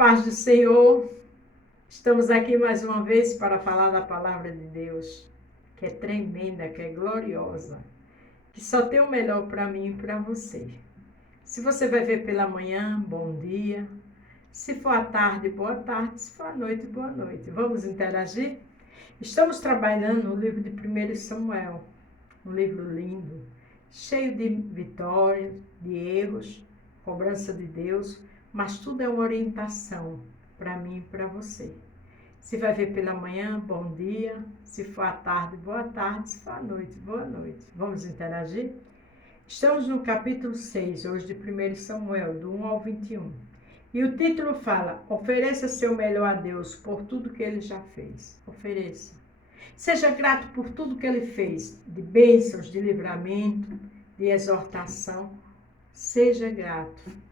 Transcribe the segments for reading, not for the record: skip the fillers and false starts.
paz do Senhor, estamos aqui mais uma vez para falar da palavra de Deus, que é tremenda, que é gloriosa, que só tem o melhor para mim e para você. Se você vai ver pela manhã, bom dia. Se for à tarde, boa tarde. Se for à noite, boa noite. Vamos interagir? Estamos trabalhando no livro de 1 Samuel, um livro lindo, cheio de vitórias, de erros, cobrança de Deus, mas tudo é uma orientação para mim e para você. Se vai ver pela manhã, bom dia. Se for à tarde, boa tarde. Se for à noite, boa noite. Vamos interagir? Estamos no capítulo 6, hoje de 1 Samuel, do 1 ao 21. E o título fala: ofereça seu melhor a Deus por tudo que Ele já fez. Ofereça. Seja grato por tudo que Ele fez, de bênçãos, de livramento, de exortação. Seja grato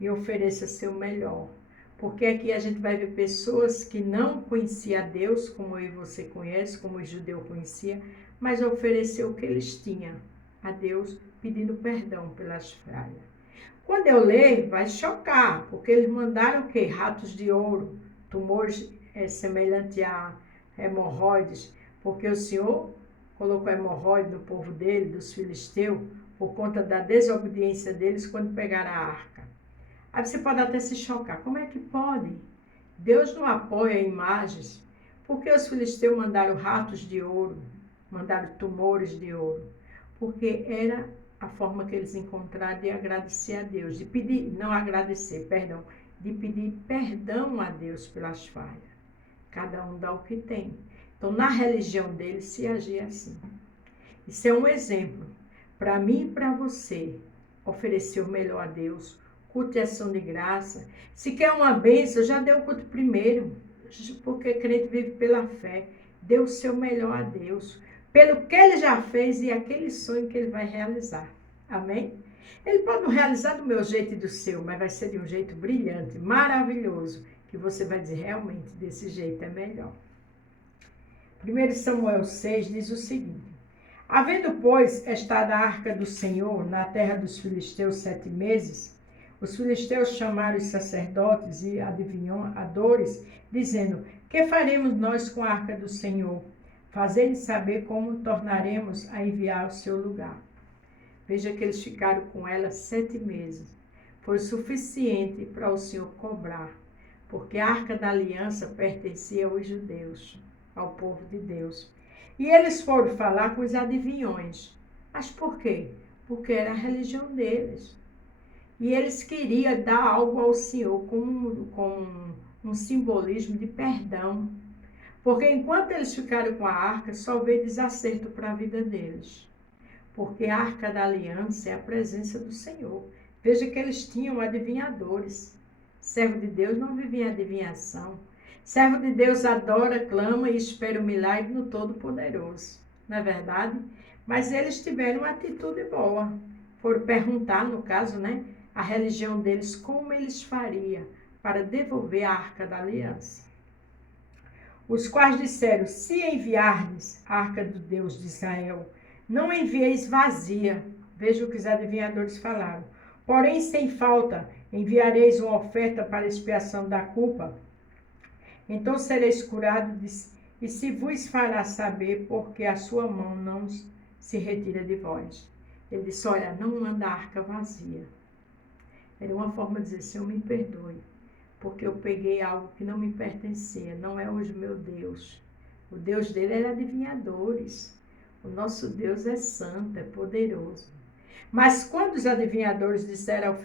e ofereça seu melhor. Porque aqui a gente vai ver pessoas que não conheciam a Deus, como eu e você conhece, como o judeu conhecia, mas ofereceu o que eles tinham a Deus, pedindo perdão pelas falhas. Quando eu ler, vai chocar, porque eles mandaram o quê? Ratos de ouro, tumores semelhantes a hemorroides, porque o Senhor colocou hemorroide no povo dele, dos filisteus, por conta da desobediência deles quando pegaram a arca. Aí você pode até se chocar. Como é que pode? Deus não apoia imagens. Porque os filisteus mandaram ratos de ouro, mandaram tumores de ouro? Porque era a forma que eles encontraram de agradecer a Deus, de pedir, não agradecer, perdão, de pedir perdão a Deus pelas falhas. Cada um dá o que tem. Então, na religião deles se agia assim. Isso é um exemplo. Para mim e para você, oferecer o melhor a Deus, culto de ação de graça. Se quer uma bênção, já deu o culto primeiro, porque crente vive pela fé. Dê o seu melhor a Deus, pelo que Ele já fez e aquele sonho que Ele vai realizar. Amém? Ele pode não realizar do meu jeito e do seu, mas vai ser de um jeito brilhante, maravilhoso, que você vai dizer, realmente, desse jeito é melhor. 1 Samuel 6 diz o seguinte: havendo, pois, estado a arca do Senhor na terra dos filisteus 7 meses, os filisteus chamaram os sacerdotes e adivinhadores, dizendo: que faremos nós com a arca do Senhor? Fazei-nos saber como tornaremos a enviar ao seu lugar. Veja que eles ficaram com ela 7 meses. Foi suficiente para o Senhor cobrar, porque a arca da aliança pertencia aos judeus, ao povo de Deus. E eles foram falar com os adivinhões. Mas por quê? Porque era a religião deles. E eles queriam dar algo ao Senhor com um simbolismo de perdão. Porque enquanto eles ficaram com a arca, só veio desacerto para a vida deles. Porque a arca da aliança é a presença do Senhor. Veja que eles tinham adivinhadores. Servo de Deus não vive em adivinhação. Servo de Deus adora, clama e espera o milagre no Todo-Poderoso. Não é verdade? Mas eles tiveram uma atitude boa. Foram perguntar, no caso, a religião deles, como eles fariam para devolver a arca da aliança. Os quais disseram: se enviardes a arca do Deus de Israel, não envieis vazia. Veja o que os adivinhadores falaram. Porém, sem falta, enviareis uma oferta para expiação da culpa. Então sereis curados, e se vos fará saber, porque a sua mão não se retira de vós. Ele disse: olha, não manda a arca vazia. Era uma forma de dizer: Senhor, me perdoe, porque eu peguei algo que não me pertencia, não é hoje meu Deus. O Deus dele era adivinhadores. O nosso Deus é santo, é poderoso. Mas quando os adivinhadores disseram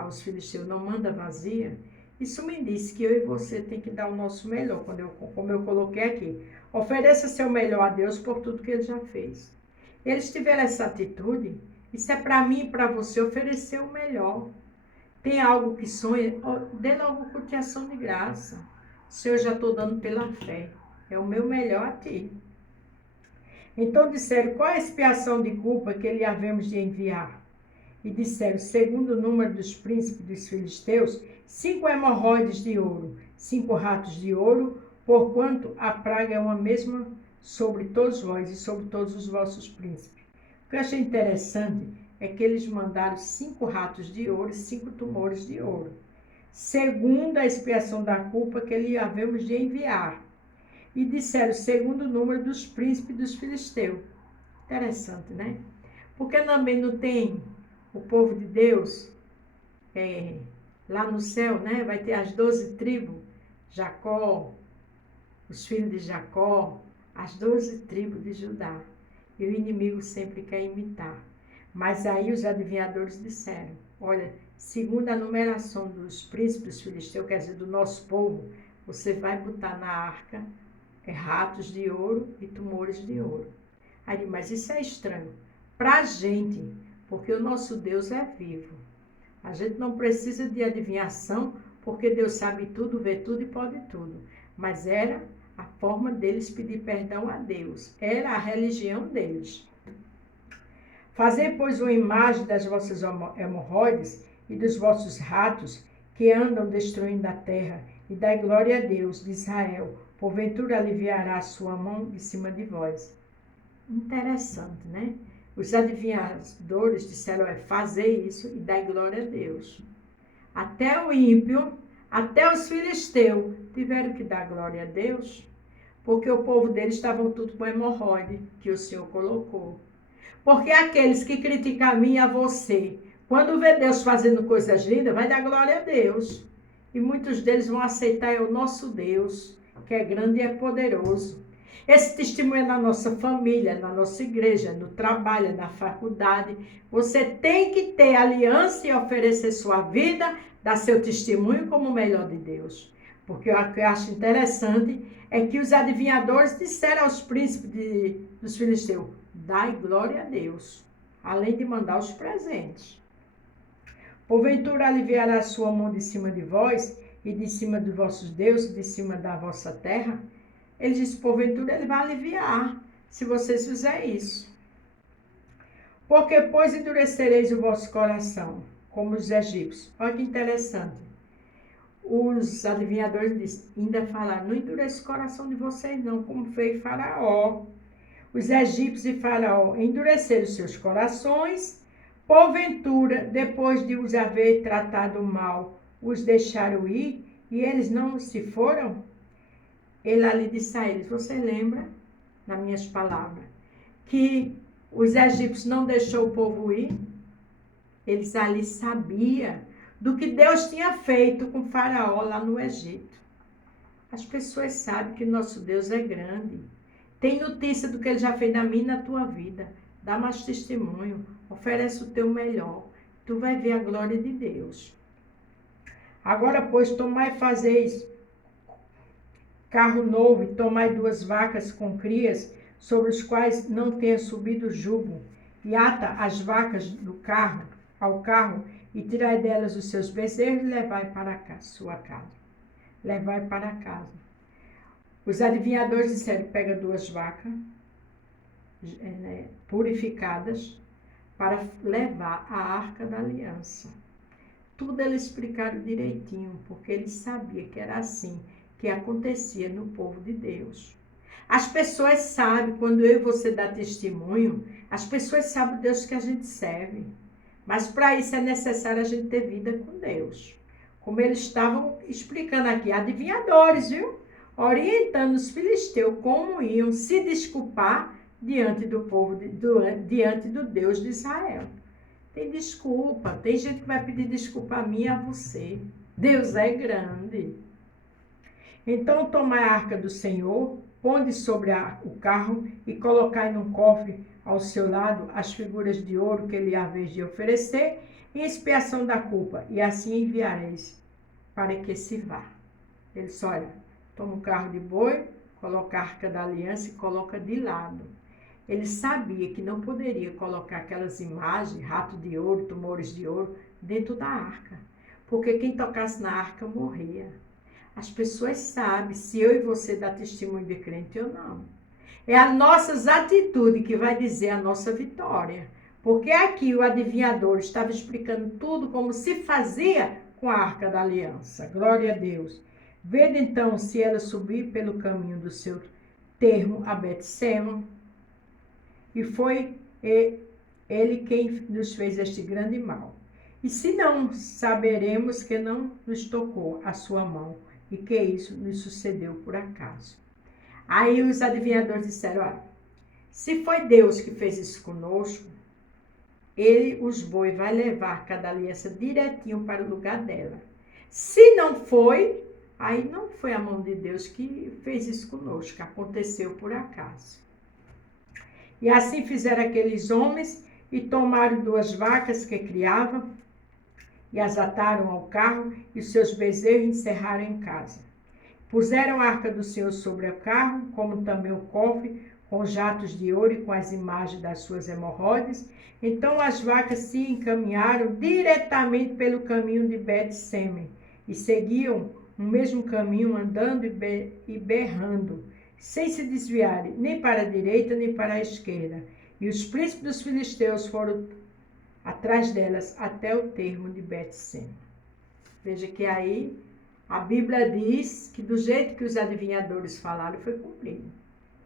aos filisteus: não manda vazia, isso me disse que eu e você tem que dar o nosso melhor, como eu coloquei aqui. Ofereça seu melhor a Deus por tudo que ele já fez. Eles tiveram essa atitude, isso é para mim e para você oferecer o melhor. Tem algo que sonha, dê logo culto de ação de graça. Se eu já estou dando pela fé, é o meu melhor a ti. Então disseram: qual é a expiação de culpa que lhe havemos de enviar? E disseram: segundo o número dos príncipes dos filisteus, 5 hemorroides de ouro, 5 ratos de ouro, porquanto a praga é uma mesma sobre todos vós e sobre todos os vossos príncipes. O que eu achei interessante é que eles mandaram 5 ratos de ouro e 5 tumores de ouro. segundo a expiação da culpa que lhe havemos de enviar. E disseram, segundo o número dos príncipes dos filisteus. Interessante, né? Porque também não tem o povo de Deus lá no céu, né? Vai ter as 12 tribos, Jacó, os filhos de Jacó, as 12 tribos de Judá. E o inimigo sempre quer imitar. Mas aí os adivinhadores disseram, olha, segundo a numeração dos príncipes filisteus, quer dizer, do nosso povo, você vai botar na arca ratos de ouro e tumores de ouro. Aí, mas isso é estranho para a gente, porque o nosso Deus é vivo. A gente não precisa de adivinhação, porque Deus sabe tudo, vê tudo e pode tudo. Mas era a forma deles pedir perdão a Deus. Era a religião deles. Fazei, pois, uma imagem das vossas hemorroides e dos vossos ratos que andam destruindo a terra, e dai glória a Deus de Israel. Porventura aliviará a sua mão de cima de vós. Interessante, né? Os adivinhadores disseram, fazer isso e dai glória a Deus. Até o ímpio, até os filisteus tiveram que dar glória a Deus, porque o povo deles estavam tudo com hemorroide que o Senhor colocou. Porque aqueles que criticam a mim e a você, quando vê Deus fazendo coisas lindas, vai dar glória a Deus. E muitos deles vão aceitar o nosso Deus, que é grande e é poderoso. Esse testemunho é na nossa família, na nossa igreja, no trabalho, na faculdade. Você tem que ter aliança e oferecer sua vida, dar seu testemunho como o melhor de Deus. Porque o que eu acho interessante é que os adivinhadores disseram aos príncipes dos filisteus, dai glória a Deus, além de mandar os presentes. Porventura aliviará a sua mão de cima de vós e de cima dos vossos deuses, de cima da vossa terra? Ele disse, porventura ele vai aliviar, se vocês fizerem isso. Porque, pois, endurecereis o vosso coração, como os egípcios. Olha que interessante. Os adivinhadores disseram, ainda falaram, não endureça o coração de vocês não, como fez Faraó. Os egípcios e Faraó endureceram seus corações, porventura, depois de os haver tratado mal, os deixaram ir, e eles não se foram? Ele ali disse a eles, você lembra, nas minhas palavras, que os egípcios não deixou o povo ir? Eles ali sabiam do que Deus tinha feito com Faraó lá no Egito. As pessoas sabem que nosso Deus é grande. Tem notícia do que ele já fez na minha e na tua vida. Dá mais testemunho, oferece o teu melhor. Tu vai ver a glória de Deus. Agora, pois, tomai e fazeis carro novo e tomai 2 vacas com crias, sobre os quais não tenha subido jugo, e ata as vacas ao carro, e tirai delas os seus bezerros, e levai para a sua casa. Levai para casa. Os adivinhadores disseram, pega 2 vacas purificadas, para levar a arca da aliança. Tudo eles explicaram direitinho, porque eles sabiam que era assim que acontecia no povo de Deus. As pessoas sabem, quando eu e você dá testemunho, as pessoas sabem o Deus que a gente serve. Mas para isso é necessário a gente ter vida com Deus. Como eles estavam explicando aqui, adivinhadores, viu? Orientando os filisteus como iam se desculpar diante do povo, diante do Deus de Israel. Tem desculpa, tem gente que vai pedir desculpa a mim e a você. Deus é grande. Então tomai a arca do Senhor, ponde sobre o carro e colocai num cofre ao seu lado as figuras de ouro que ele haveis de oferecer em expiação da culpa, e assim enviareis para que se vá. Ele disse, olha, toma um carro de boi, coloca a arca da aliança e coloca de lado. Ele sabia que não poderia colocar aquelas imagens, rato de ouro, tumores de ouro, dentro da arca, porque quem tocasse na arca morria. As pessoas sabem se eu e você dá testemunho de crente ou não. É as nossas atitudes que vai dizer a nossa vitória. Porque aqui o adivinhador estava explicando tudo como se fazia com a arca da aliança. Glória a Deus. Vede então se ela subir pelo caminho do seu termo a Betsema. E foi ele quem nos fez este grande mal. E se não, saberemos que não nos tocou a sua mão e que isso nos sucedeu por acaso. Aí os adivinhadores disseram, olha, se foi Deus que fez isso conosco, ele, os bois, vai levar cada aliança direitinho para o lugar dela. Se não foi, aí não foi a mão de Deus que fez isso conosco, aconteceu por acaso. E assim fizeram aqueles homens e tomaram 2 vacas que criavam e as ataram ao carro e os seus bezerros encerraram em casa. Puseram a arca do Senhor sobre o carro, como também o cofre, com jatos de ouro e com as imagens das suas hemorroides. Então as vacas se encaminharam diretamente pelo caminho de Bet-Semen e seguiam o mesmo caminho, andando e berrando, sem se desviarem nem para a direita nem para a esquerda. E os príncipes dos filisteus foram atrás delas até o termo de Bet-Semen. Veja que aí a Bíblia diz que do jeito que os adivinhadores falaram foi cumprido.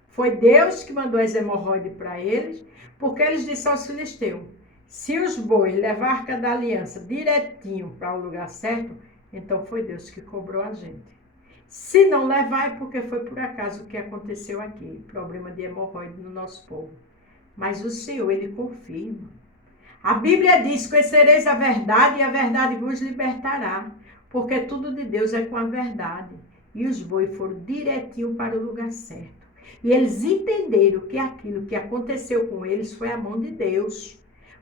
Foi Deus que mandou as hemorroides para eles, porque eles disseram aos filisteus, se os bois levar a arca da aliança direitinho para o lugar certo, então foi Deus que cobrou a gente. Se não levar é porque foi por acaso o que aconteceu aqui, problema de hemorroide no nosso povo. Mas o Senhor, Ele confirma. A Bíblia diz, conhecereis a verdade e a verdade vos libertará, porque tudo de Deus é com a verdade. E os bois foram direitinho para o lugar certo. E eles entenderam que aquilo que aconteceu com eles foi a mão de Deus.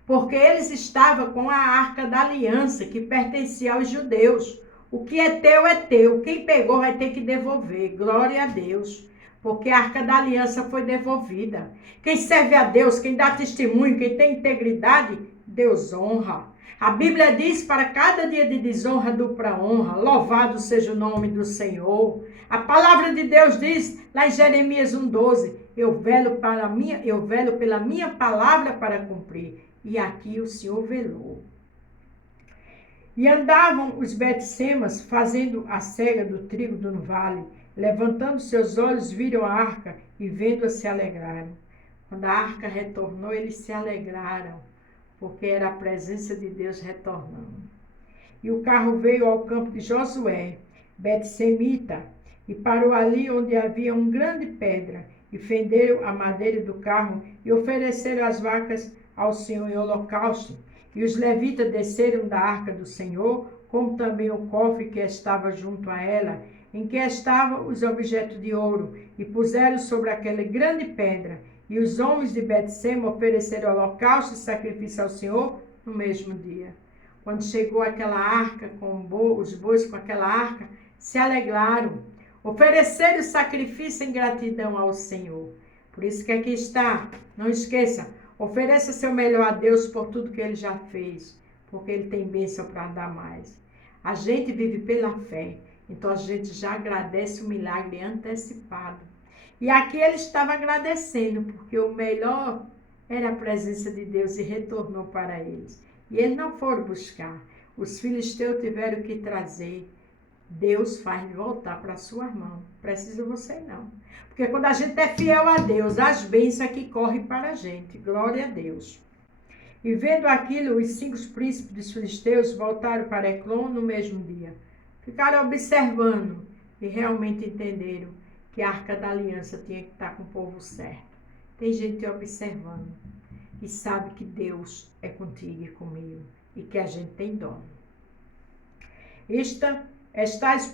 Porque eles estavam com a arca da aliança que pertencia aos judeus. O que é teu, quem pegou vai ter que devolver, glória a Deus. Porque a arca da aliança foi devolvida. Quem serve a Deus, quem dá testemunho, quem tem integridade, Deus honra. A Bíblia diz, para cada dia de desonra, dupla honra, louvado seja o nome do Senhor. A palavra de Deus diz, lá em Jeremias 1,12, eu velo pela minha palavra para cumprir. E aqui o Senhor velou. E andavam os Bet-Semas fazendo a cega do trigo no vale, levantando seus olhos, viram a arca e vendo-a se alegraram. Quando a arca retornou, eles se alegraram, porque era a presença de Deus retornando. E o carro veio ao campo de Josué, Bet-Semita, e parou ali onde havia uma grande pedra, e fenderam a madeira do carro, e ofereceram as vacas ao Senhor em holocausto. E os levitas desceram da arca do Senhor, como também o cofre que estava junto a ela, em que estavam os objetos de ouro, e puseram sobre aquela grande pedra. E os homens de Bet-Sem ofereceram holocausto e sacrifício ao Senhor no mesmo dia. Quando chegou aquela arca, os bois com aquela arca, se alegraram, ofereceram sacrifício em gratidão ao Senhor. Por isso que aqui está, não esqueça, ofereça seu melhor a Deus por tudo que Ele já fez, porque Ele tem bênção para dar mais. A gente vive pela fé, então a gente já agradece o milagre antecipado. E aqui ele estava agradecendo, porque o melhor era a presença de Deus e retornou para eles. E eles não foram buscar. Os filisteus tiveram que trazer. Deus faz voltar para a sua mão. Precisa você não. Porque quando a gente é fiel a Deus, as bênçãos é que correm para a gente. Glória a Deus. E vendo aquilo, os 5 príncipes dos filisteus voltaram para Eclon no mesmo dia. Ficaram observando e realmente entenderam que a arca da aliança tinha que estar com o povo certo. Tem gente observando e sabe que Deus é contigo e comigo e que a gente tem dono. Estas,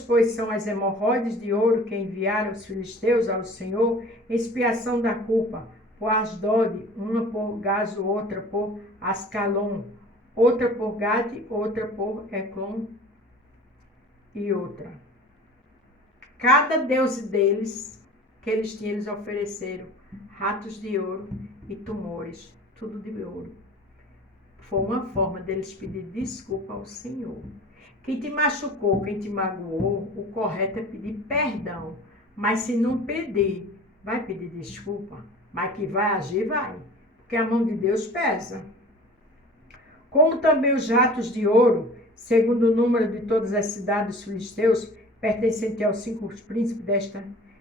pois, são as hemorroides de ouro que enviaram os filisteus ao Senhor em expiação da culpa, por Asdod, uma por Gazo, outra por Ascalon, outra por Gate, outra por Eclon e outra. Cada deus deles, que eles tinham, eles ofereceram ratos de ouro e tumores, tudo de ouro. Foi uma forma deles pedir desculpa ao Senhor. Quem te machucou, quem te magoou, o correto é pedir perdão. Mas se não pedir, vai pedir desculpa. Mas que vai agir, vai. Porque a mão de Deus pesa. Como também os ratos de ouro, segundo o número de todas as cidades dos filisteus, pertencente aos 5 príncipes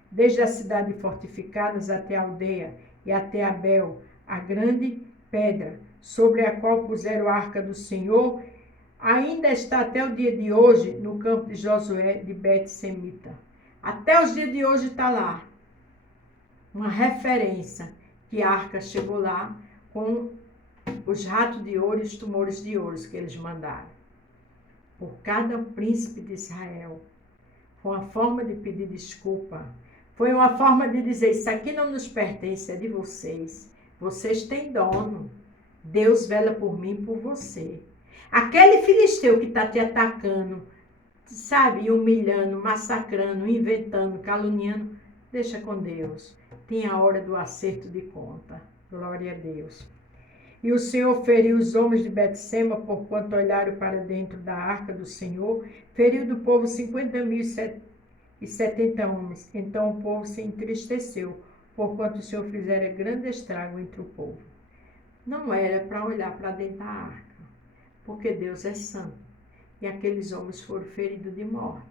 desde a cidade fortificadas até a aldeia e até Abel, a grande pedra, sobre a qual puseram a arca do Senhor, ainda está até o dia de hoje no campo de Josué de Bet-Semita. Até os dias de hoje está lá. Uma referência que a arca chegou lá com os ratos de ouro e os tumores de ouro que eles mandaram. Por cada príncipe de Israel. Foi uma forma de pedir desculpa. Foi uma forma de dizer, isso aqui não nos pertence, é de vocês. Vocês têm dono. Deus vela por mim e por você. Aquele filisteu que está te atacando, sabe, humilhando, massacrando, inventando, caluniando, deixa com Deus. Tem a hora do acerto de conta. Glória a Deus. E o Senhor feriu os homens de Betsema, porquanto olharam para dentro da arca do Senhor. Feriu do povo 50.070 homens. Então o povo se entristeceu, porquanto o Senhor fizera grande estrago entre o povo. Não era para olhar para dentro da arca, porque Deus é santo. E aqueles homens foram feridos de morte,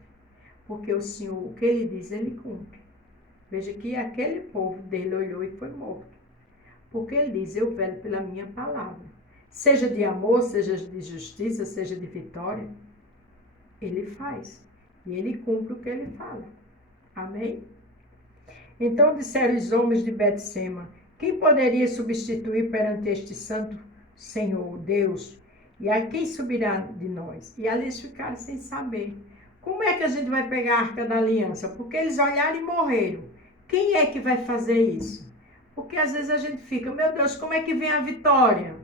porque o Senhor, o que Ele diz, Ele cumpre. Veja que aquele povo dele olhou e foi morto. Porque Ele diz, eu velo pela minha palavra. Seja de amor, seja de justiça, seja de vitória, Ele faz. E Ele cumpre o que Ele fala. Amém? Então disseram os homens de Betsema, quem poderia substituir perante este santo Senhor, Deus? E a quem subirá de nós? E ali eles ficaram sem saber. Como é que a gente vai pegar a arca da aliança? Porque eles olharam e morreram. Quem é que vai fazer isso? Porque às vezes a gente fica, meu Deus, como é que vem a vitória?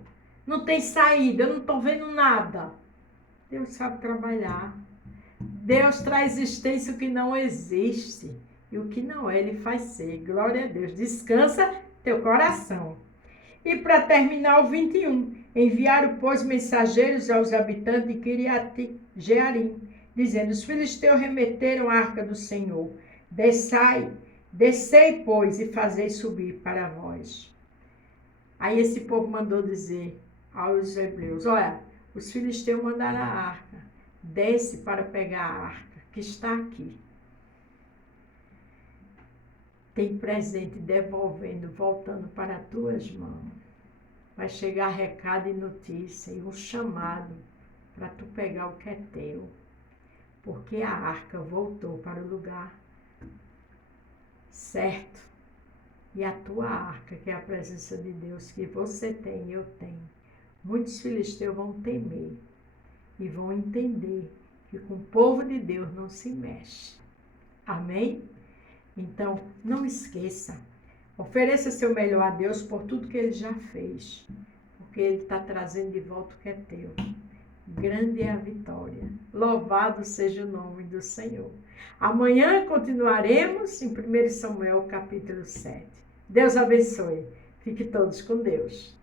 Não tem saída, eu não estou vendo nada. Deus sabe trabalhar. Deus traz existência o que não existe. E o que não é, Ele faz ser. Glória a Deus. Descansa teu coração. E para terminar o 21, enviaram, pois, mensageiros aos habitantes de Kiriat-Jearim, dizendo, os filisteus remeteram a arca do Senhor. Descei, pois, e fazei subir para vós. Aí esse povo mandou dizer aos hebreus, olha, os filisteus mandaram a arca, desce para pegar a arca, que está aqui. Tem presente devolvendo, voltando para as tuas mãos. Vai chegar recado e notícia e um chamado para tu pegar o que é teu. Porque a arca voltou para o lugar certo. E a tua arca, que é a presença de Deus, que você tem e eu tenho, muitos filisteus vão temer e vão entender que com o povo de Deus não se mexe. Amém? Então, não esqueça, ofereça seu melhor a Deus por tudo que Ele já fez, porque Ele está trazendo de volta o que é teu. Grande é a vitória. Louvado seja o nome do Senhor. Amanhã continuaremos em 1 Samuel capítulo 7. Deus abençoe. Fique todos com Deus.